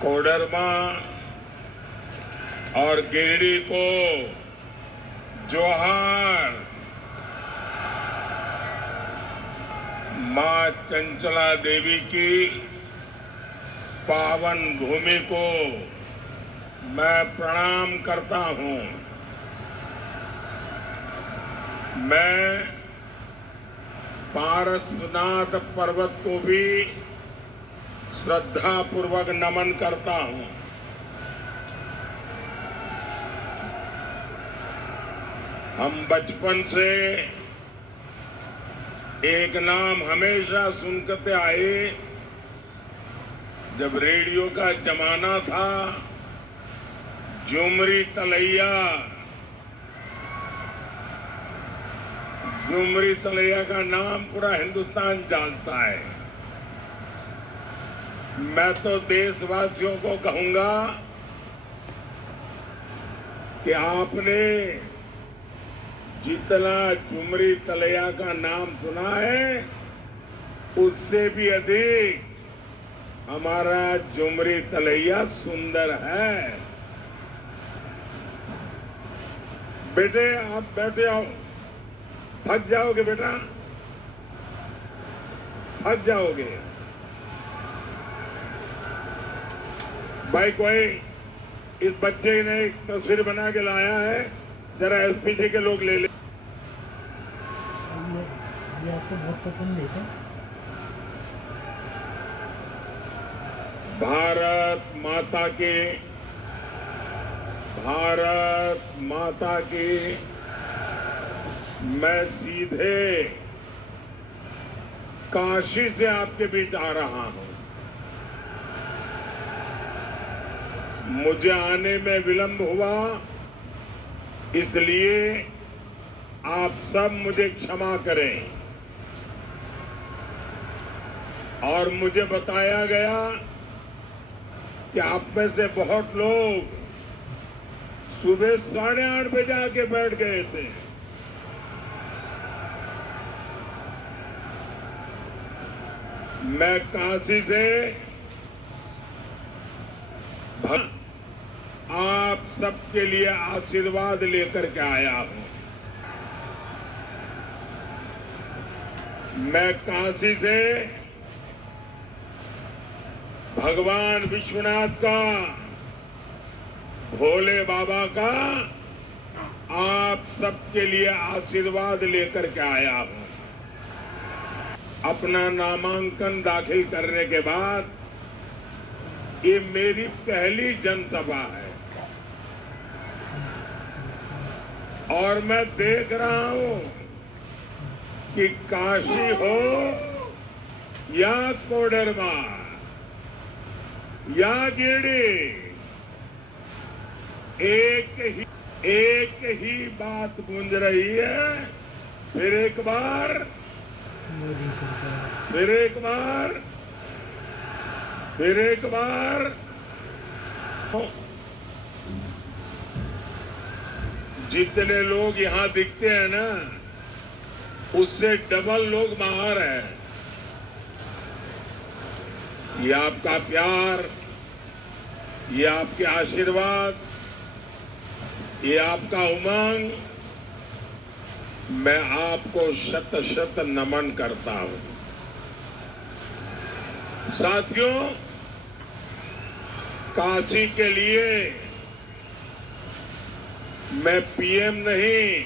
कोडरमा और गिरिडीह को जोहार। मां चंचला देवी की पावन भूमि को मैं प्रणाम करता हूं। मैं पारसनाथ पर्वत को भी श्रद्धापूर्वक नमन करता हूं। हम बचपन से एक नाम हमेशा सुनते आए। जब रेडियो का जमाना था, झुमरी तलैया। झुमरी तलैया का नाम पूरा हिंदुस्तान जानता है। मैं तो देशवासियों को कहूंगा कि आपने जितना झुमरी तलैया का नाम सुना है, उससे भी अधिक हमारा झुमरी तलैया सुंदर है। बेटे, आप बैठे आओ। थक जाओगे बेटा, थक जाओगे। भाई कोई इस बच्चे ने एक तस्वीर बना के लाया है, जरा एसपीसी के लोग ले ले। ये आपको बहुत पसंद है क्या? भारत माता की मैं सीधे काशी से आपके बीच आ रहा हूं। मुझे आने में विलंब हुआ, इसलिए आप सब मुझे क्षमा करें। और मुझे बताया गया कि आप में से बहुत लोग सुबह 8:30 बजे आके बैठ गए थे। मैं काशी से आप सबके लिए आशीर्वाद लेकर के आया हूं। मैं काशी से भगवान विश्वनाथ का, भोले बाबा का आप सबके लिए आशीर्वाद लेकर के आया हूं। अपना नामांकन दाखिल करने के बाद ये मेरी पहली जनसभा है और मैं देख रहा हूं कि काशी हो या कोडरमा या गिरिडीह, एक ही बात गूंज रही है। फिर एक बार, मोदी सरकार। फिर एक बार, फिर एक बार। जितने लोग यहां दिखते हैं ना, उससे डबल लोग बाहर हैं। ये आपका प्यार, ये आपके आशीर्वाद, ये आपका उमंग, मैं आपको शत शत नमन करता हूं। साथियों, काशी के लिए मैं पीएम नहीं,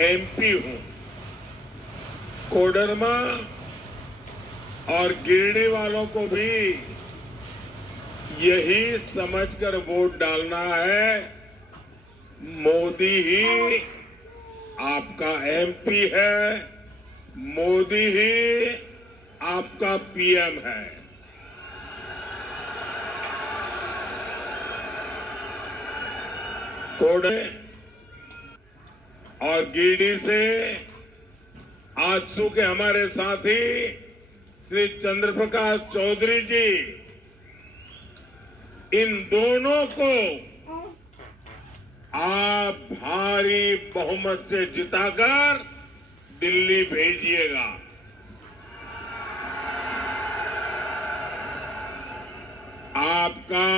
एमपी हूं। कोडरमा और गिरिडीह वालों को भी यही समझकर वोट डालना है। मोदी ही आपका एमपी है, मोदी ही आपका पीएम है। कोडे और गिरिडीह से आजसू के हमारे साथी श्री चंद्रप्रकाश चौधरी जी, इन दोनों को आप भारी बहुमत से जिताकर दिल्ली भेजिएगा। आपका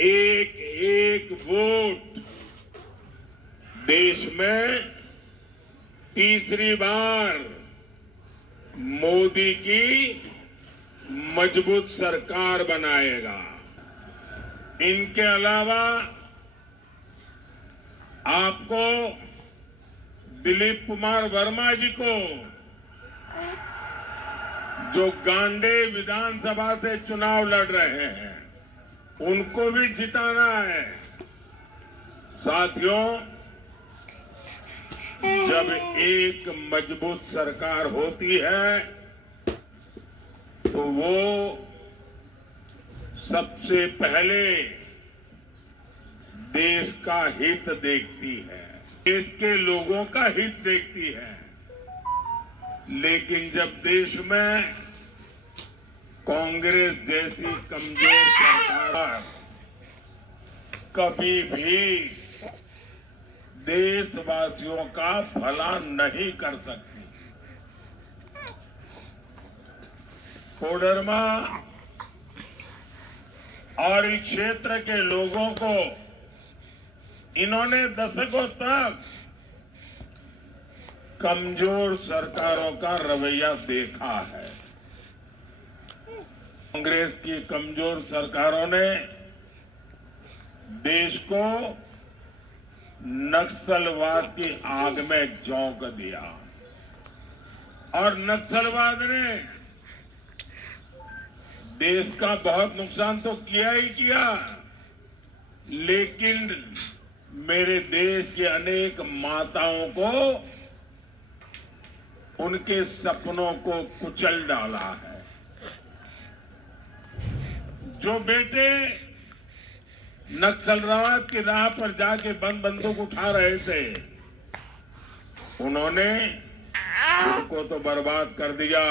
एक एक वोट देश में तीसरी बार मोदी की मजबूत सरकार बनाएगा। इनके अलावा आपको दिलीप कुमार वर्मा जी को, जो गांडे विधानसभा से चुनाव लड़ रहे हैं, उनको भी जिताना है। साथियों, जब एक मजबूत सरकार होती है तो वो सबसे पहले देश का हित देखती है, देश के लोगों का हित देखती है। लेकिन जब देश में कांग्रेस जैसी कमजोर सरकार कभी भी देशवासियों का भला नहीं कर सकती। कोडरमा और इस क्षेत्र के लोगों को इन्होंने दशकों तक कमजोर सरकारों का रवैया देखा है। कांग्रेस की कमजोर सरकारों ने देश को नक्सलवाद की आग में झोंक दिया और नक्सलवाद ने देश का बहुत नुकसान तो किया ही किया, लेकिन मेरे देश के अनेक माताओं को, उनके सपनों को कुचल डाला है। जो बेटे नक्सलवाद की राह पर जाके बंदूक उठा रहे थे, उन्होंने खुद को तो बर्बाद कर दिया,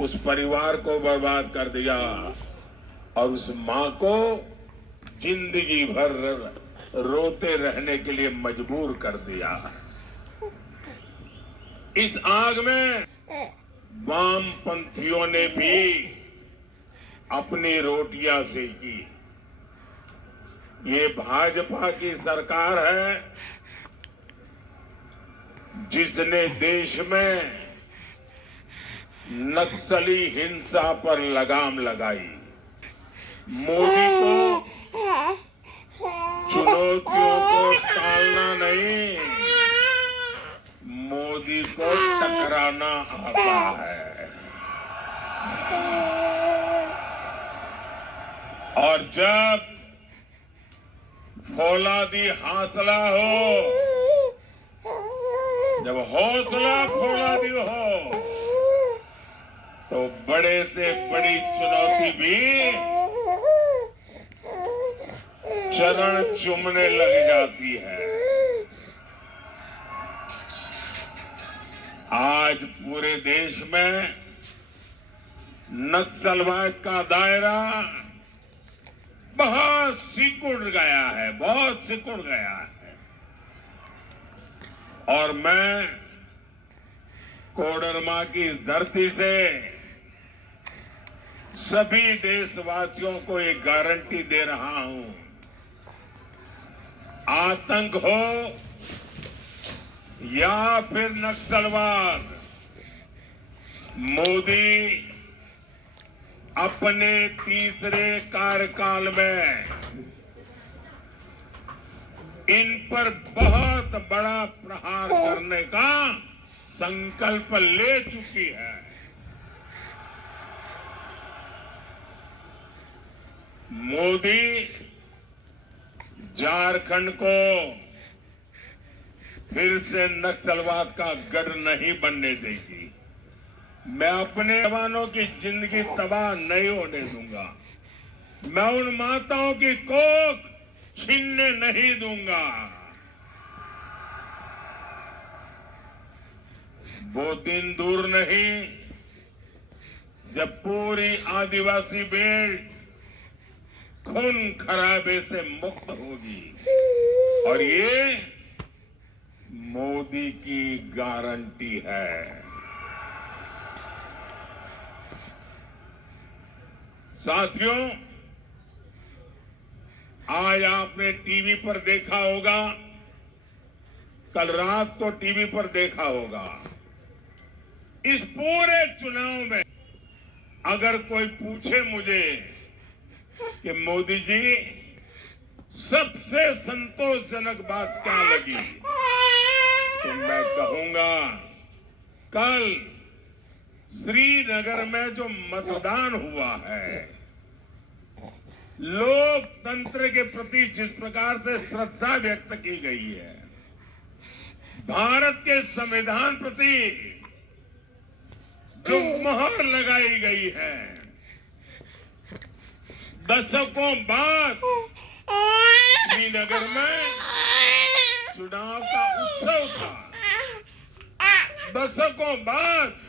उस परिवार को बर्बाद कर दिया और उस मां को जिंदगी भर रोते रहने के लिए मजबूर कर दिया। इस आग में वामपंथियों ने भी अपनी रोटियां सेकी। ये भाजपा की सरकार है जिसने देश में नक्सली हिंसा पर लगाम लगाई। मोदी को चुनौतियों को टालना नहीं, मोदी को टकराना आता है। और जब फौलादी हौसला हो, जब हौसला फौलादी हो, तो बड़े से बड़ी चुनौती भी चरण चूमने लग जाती है। आज पूरे देश में नक्सलवाद का दायरा बहुत सिकुड़ गया है, बहुत सिकुड़ गया है। और मैं कोडरमा की इस धरती से सभी देशवासियों को एक गारंटी दे रहा हूं, आतंक हो या फिर नक्सलवाद, मोदी अपने तीसरे कार्यकाल में इन पर बहुत बड़ा प्रहार करने का संकल्प ले चुकी है। मोदी झारखंड को फिर से नक्सलवाद का गढ़ नहीं बनने देगी। मैं अपने जवानों की जिंदगी तबाह नहीं होने दूंगा। मैं उन माताओं की कोख छीनने नहीं दूंगा। वो दिन दूर नहीं जब पूरी आदिवासी बेल्ट खून खराबे से मुक्त होगी, और ये मोदी की गारंटी है। साथियों, आज आपने टीवी पर देखा होगा, कल रात को टीवी पर देखा होगा, इस पूरे चुनाव में अगर कोई पूछे मुझे कि मोदी जी सबसे संतोषजनक बात क्या लगी, तो मैं कहूंगा कल श्रीनगर में जो मतदान हुआ है, लोकतंत्र के प्रति जिस प्रकार से श्रद्धा व्यक्त की गई है, भारत के संविधान प्रति जो मोहर लगाई गई है, दशकों बाद श्रीनगर में चुनाव का उत्सव था। दशकों बाद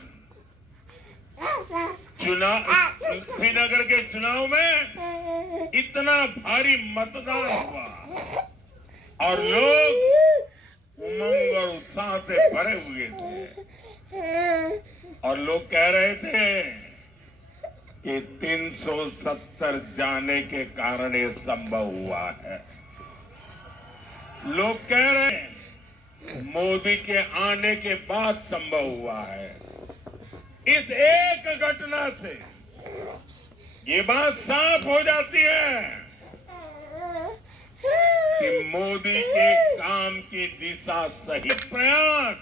श्रीनगर के चुनाव में इतना भारी मतदान हुआ और लोग उमंग और उत्साह से भरे हुए थे और लोग कह रहे थे कि 370 जाने के कारण ये संभव हुआ है। लोग कह रहे हैं मोदी के आने के बाद संभव हुआ है। इस एक घटना से ये बात साफ हो जाती है कि मोदी के काम की दिशा, सही प्रयास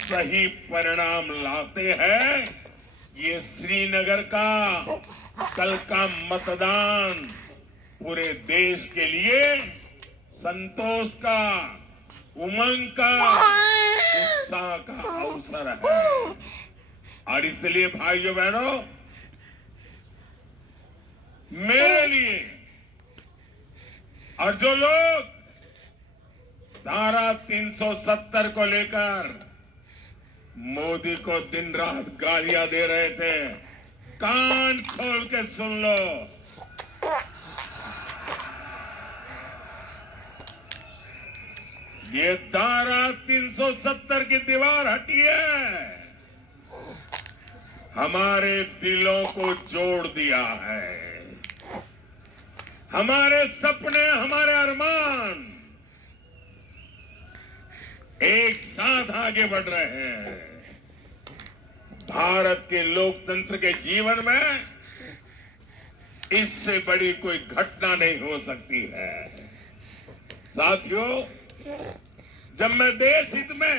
सही परिणाम लाते हैं। ये श्रीनगर का कल का मतदान पूरे देश के लिए संतोष का, उमंग का, उत्साह का अवसर है। और इसलिए भाइयों बहनों, मेरे लिए और जो लोग धारा 370 को लेकर मोदी को दिन रात गालियां दे रहे थे, कान खोल के सुन लो। ये धारा 370 की दीवार हटी है, हमारे दिलों को जोड़ दिया है। हमारे सपने, हमारे अरमान एक साथ आगे बढ़ रहे हैं। भारत के लोकतंत्र के जीवन में इससे बड़ी कोई घटना नहीं हो सकती है। साथियों, जब मैं देश हित में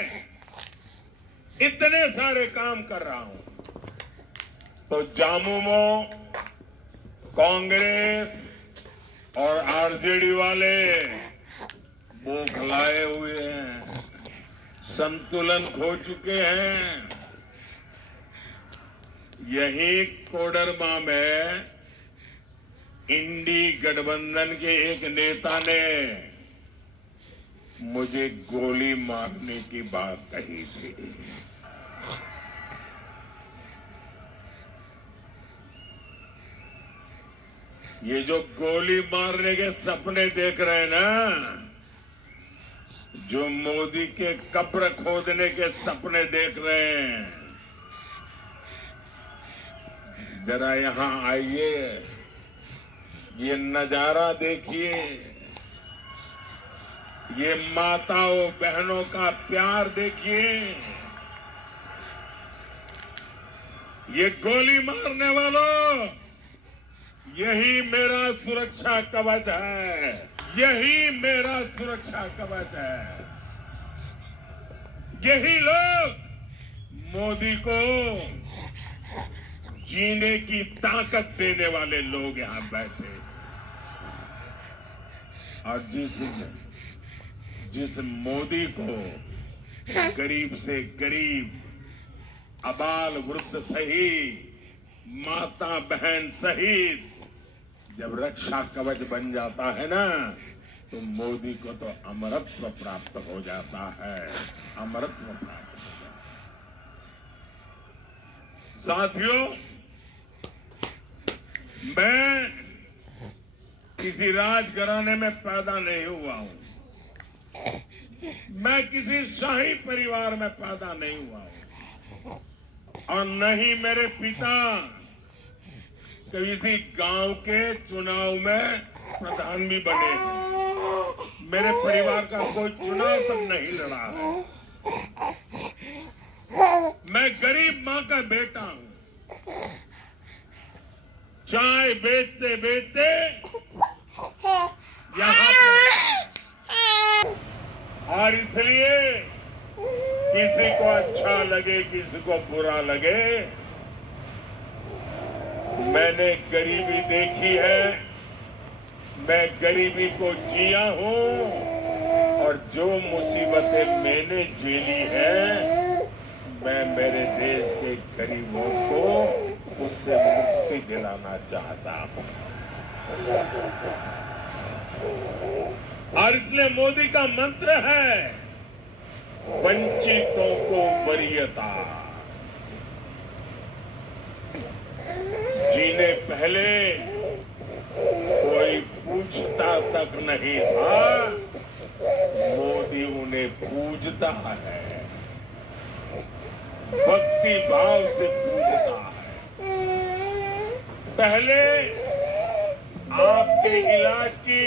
इतने सारे काम कर रहा हूं, तो जामुमो कांग्रेस और आरजेडी वाले बौखलाए हुए हैं, संतुलन खो चुके हैं। यही कोडरमा में इंडी गठबंधन के एक नेता ने मुझे गोली मारने की बात कही थी। ये जो गोली मारने के सपने देख रहे हैं ना, जो मोदी के कब्र खोदने के सपने देख रहे हैं, जरा यहां आइए, ये नजारा देखिए, ये माताओं बहनों का प्यार देखिए। ये गोली मारने वालों, यही मेरा सुरक्षा कवच है, यही मेरा सुरक्षा कवच है। यही लोग मोदी को जीने की ताकत देने वाले लोग यहां बैठे। और जिस मोदी को गरीब से गरीब, अबाल वृद्ध सहित, माता बहन सहित जब रक्षा कवच बन जाता है ना, तो मोदी को तो अमरत्व प्राप्त हो जाता है, अमरत्व प्राप्त हो जाता है। साथियों, मैं किसी राजघराने में पैदा नहीं हुआ हूं, मैं किसी शाही परिवार में पैदा नहीं हुआ हूं, और न ही मेरे पिता किसी गांव के चुनाव में प्रधान भी बने हैं। मेरे परिवार का कोई चुनाव तक नहीं लड़ा है। मैं गरीब माँ का बेटा हूँ। चाय बेचते बेचते यहाँ पे, और इसलिए किसी को अच्छा लगे किसी को बुरा लगे, मैंने गरीबी देखी है, मैं गरीबी को जिया हूं, और जो मुसीबतें मैंने झेली हैं, मैं मेरे देश के गरीबों को उससे मुक्ति दिलाना चाहता हूं। और इसलिए मोदी का मंत्र है, वंचितों को वरीयता। जिन्हें पहले कोई पूछता तक नहीं था, मोदी उन्हें पूजता है, भक्ति भाव से पूजता है। पहले आपके इलाज की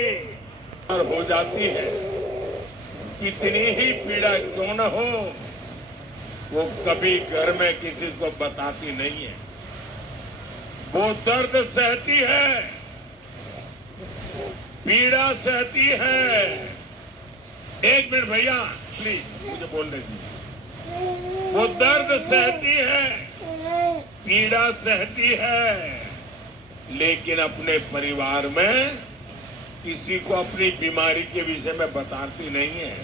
हो जाती है, कितनी ही पीड़ा क्यों न हो, वो कभी घर में किसी को बताती नहीं है। वो दर्द सहती है, पीड़ा सहती है। एक मिनट भैया प्लीज मुझे बोलने दीजिए। वो दर्द सहती है, पीड़ा सहती है, लेकिन अपने परिवार में किसी को अपनी बीमारी के विषय में बताती नहीं है,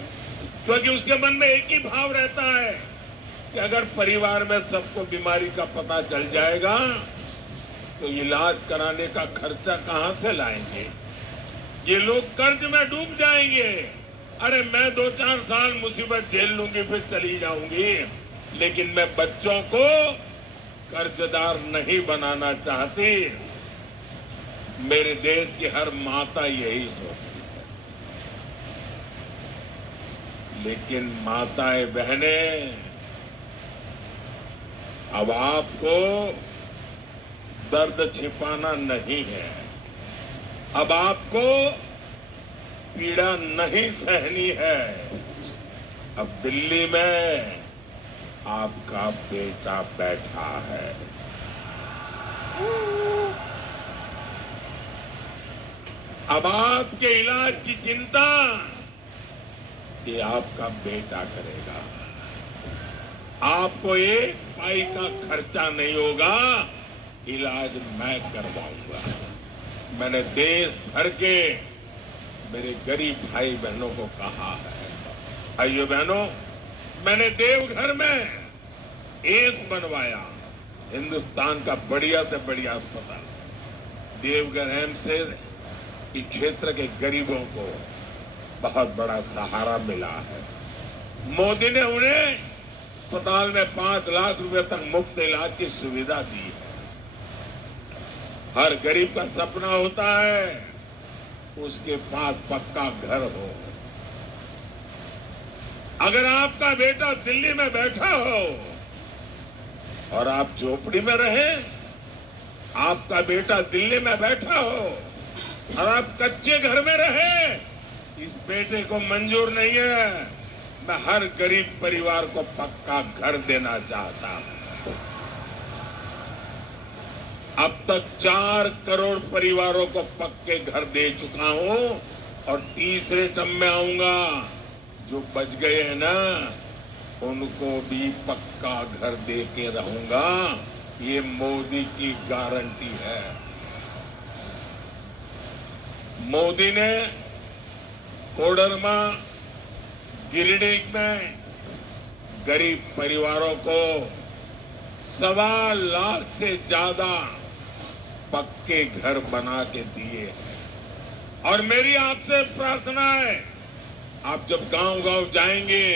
क्योंकि उसके मन में एक ही भाव रहता है कि अगर परिवार में सबको बीमारी का पता चल जाएगा तो इलाज कराने का खर्चा कहां से लाएंगे, ये लोग कर्ज में डूब जाएंगे। अरे मैं 2-4 साल मुसीबत झेल लूंगी फिर चली जाऊंगी, लेकिन मैं बच्चों को कर्जदार नहीं बनाना चाहती। मेरे देश की हर माता यही सोचती है, लेकिन माताएं बहनें, अब आपको दर्द छिपाना नहीं है, अब आपको पीड़ा नहीं सहनी है। अब दिल्ली में आपका बेटा बैठा है, अब आपके इलाज की चिंता ये आपका बेटा करेगा। आपको एक पाई का खर्चा नहीं होगा, इलाज मैं करवाऊंगा। मैंने देश भर के मेरे गरीब भाई बहनों को कहा है, भाइयों बहनों, मैंने देवघर में एक बनवाया, हिंदुस्तान का बढ़िया से बढ़िया अस्पताल। देवघर एम्स से इस क्षेत्र के गरीबों को बहुत बड़ा सहारा मिला है। मोदी ने उन्हें अस्पताल में 5 लाख रुपए तक मुफ्त इलाज की सुविधा दी है। हर गरीब का सपना होता है उसके पास पक्का घर हो। अगर आपका बेटा दिल्ली में बैठा हो और आप झोपड़ी में रहे, आपका बेटा दिल्ली में बैठा हो और आप कच्चे घर में रहे, इस बेटे को मंजूर नहीं है। मैं हर गरीब परिवार को पक्का घर देना चाहता हूं। अब तक 4 करोड़ परिवारों को पक्के घर दे चुका हूं और तीसरे टर्म में आऊंगा। जो बच गए हैं ना, उनको भी पक्का घर दे के रहूंगा। ये मोदी की गारंटी है। मोदी ने कोडरमा, गिरिडीह में गरीब परिवारों को 1.25 लाख से ज्यादा पक्के घर बना के दिए हैं। और मेरी आपसे प्रार्थना है, आप जब गांव-गांव जाएंगे,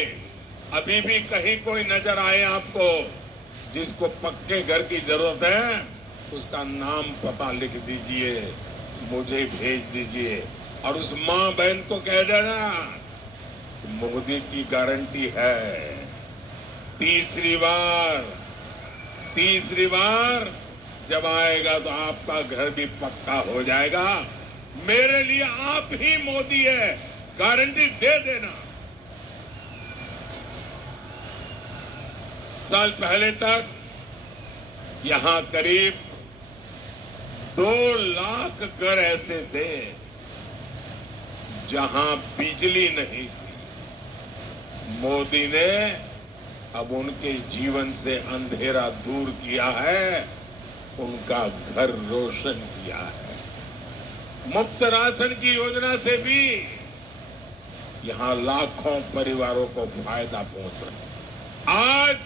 अभी भी कहीं कोई नजर आए आपको जिसको पक्के घर की जरूरत है, उसका नाम पता लिख दीजिए, मुझे भेज दीजिए और उस मां बहन को कह देना मोदी की गारंटी है। तीसरी बार जब आएगा तो आपका घर भी पक्का हो जाएगा। मेरे लिए आप ही मोदी है, गारंटी दे देना। साल पहले तक यहां करीब 2 लाख घर ऐसे थे जहां बिजली नहीं थी। मोदी ने अब उनके जीवन से अंधेरा दूर किया है, उनका घर रोशन किया है। मुफ्त राशन की योजना से भी यहां लाखों परिवारों को फायदा पहुंच रहा है। आज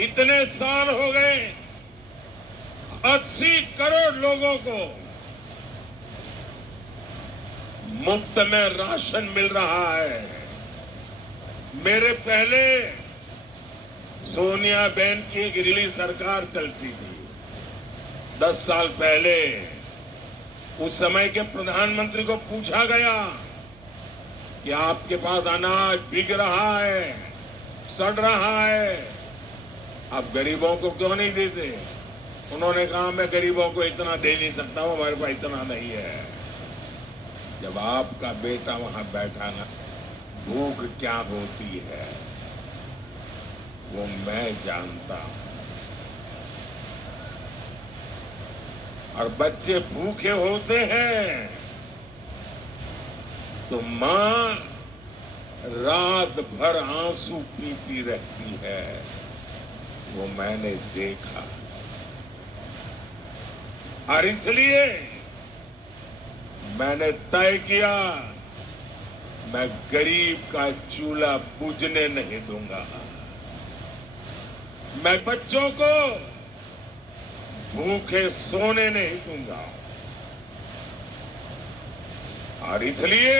इतने साल हो गए, 80 करोड़ लोगों को मुफ्त में राशन मिल रहा है। मेरे पहले सोनिया बहन की एक गिरली सरकार चलती थी 10 साल पहले। उस समय के प्रधानमंत्री को पूछा गया कि आपके पास अनाज बिक रहा है, सड़ रहा है, आप गरीबों को क्यों नहीं देते? उन्होंने कहा मैं गरीबों को इतना दे नहीं सकता हूं, हमारे पास इतना नहीं है। जब आपका बेटा वहां बैठा ना, भूख क्या होती है वो मैं जानता हूं। और बच्चे भूखे होते हैं तो मां रात भर आंसू पीती रहती है, वो मैंने देखा। और इसलिए मैंने तय किया मैं गरीब का चूल्हा बुझने नहीं दूंगा। मैं बच्चों को भूखे सोने नहीं दूंगा। और इसलिए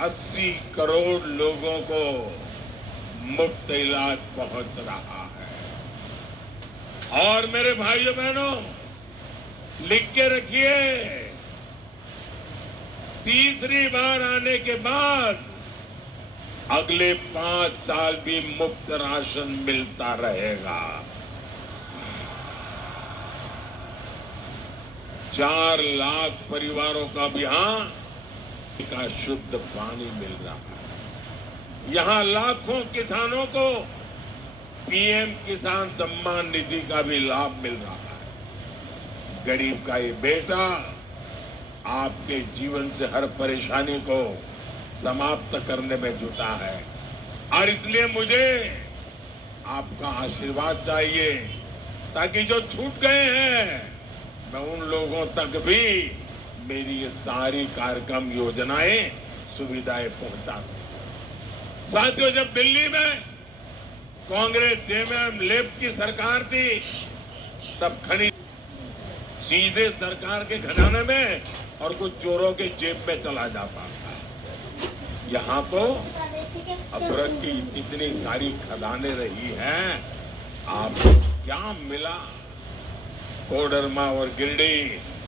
80 करोड़ लोगों को मुफ्त इलाज पहुंच रहा है। और मेरे भाइयों बहनों, लिख के रखिए, तीसरी बार आने के बाद अगले 5 साल भी मुफ्त राशन मिलता रहेगा। 4 लाख परिवारों का भी यहां का शुद्ध पानी मिल रहा है। यहां लाखों किसानों को पीएम किसान सम्मान निधि का भी लाभ मिल रहा है। गरीब का ये बेटा आपके जीवन से हर परेशानी को समाप्त करने में जुटा है। और इसलिए मुझे आपका आशीर्वाद चाहिए ताकि जो छूट गए हैं मैं उन लोगों तक भी मेरी ये सारी कार्यक्रम योजनाएं सुविधाएं पहुंचा सकूं। साथियों, जब दिल्ली में कांग्रेस जेएमएम लेफ्ट की सरकार थी तब खनिज सीधे सरकार के खजाने में और कुछ चोरों के जेब में चला जाता था। यहाँ तो अबरक की इतनी सारी खदानें रही हैं, आपको क्या मिला? कोडरमा और गिरिडीह